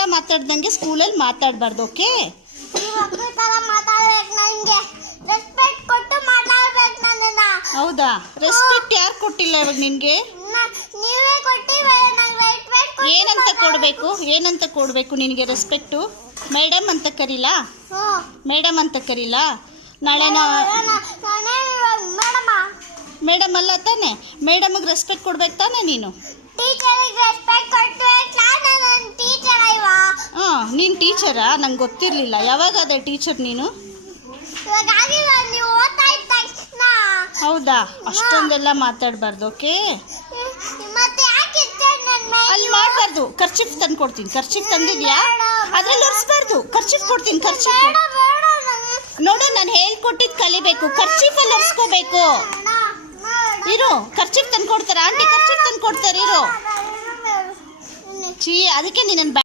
ಅಷ್ಟೊಂದೆಲ್ಲ ಮಾತಾಡ್ದಂಗೆ ಸ್ಕೂಲಲ್ಲಿ ಮಾತಾಡಬಾರ್ದು. ಓಕೆ? ಹೌದಾ? ರೆಸ್ಪೆಕ್ಟ್ ಯಾರು ಕೊಟ್ಟಿಲ್ಲ ಇವಾಗ ನಿನಗೆ? ಏನಂತ ಕೊಡಬೇಕು ನಿನಗೆ ರೆಸ್ಪೆಕ್ಟು? ಮೇಡಮ್ ಅಂತ ಕರೀಲಾ? ಮೇಡಮ್ ಅಂತ ಕರೀಲಾ? ನಾಳೆ ಮೇಡಮ್ ಅಲ್ಲ ತಾನೆ? ಮೇಡಮ್ಗೆ ರೆಸ್ಪೆಕ್ಟ್ ಕೊಡ್ಬೇಕು ತಾನೆ ನೀನು? ಹಾಂ, ನೀನು ಟೀಚರಾ? ನಂಗೆ ಗೊತ್ತಿರಲಿಲ್ಲ. ಯಾವಾಗ ಅದೇ ಟೀಚರ್ ನೀನು? ಹೌದಾ? ಅಷ್ಟೊಂದೆಲ್ಲ ಮಾತಾಡಬಾರ್ದು. ಓಕೆ? ಅಲ್ಲಿ ಮಾಡಬಾರ್ದು. ಕರ್ಚಿಫ್ ತಂದು ಕೊಡ್ತೀನಿ. ಕರ್ಚಿಫ್ ತಂದಿದ್ಯಾ? ಅದ್ರಲ್ಲಿ ಒರೆಸ್ಬಾರ್ದು. ಕರ್ಚಿಫ್ ಕೊಡ್ತೀನಿ. ಕರ್ಚಿಫ್ ನೋಡು, ನಾನು ಹೇಳ್ಕೊಟ್ಟಿದ್ದು ಕಲಿಬೇಕು. ಕರ್ಚಿಫಲ್ಲಿ ಒರೆಸ್ಕೋಬೇಕು. ಇರು, ಕರ್ಚಿಫ್ ತಂದು ಕೊಡ್ತಾರೆ. ಆಂಟಿ ಕರ್ಚಿಫ್ ತಂದು ಕೊಡ್ತಾರೆ. ಇರು. ಅದಕ್ಕೆ ನೀನು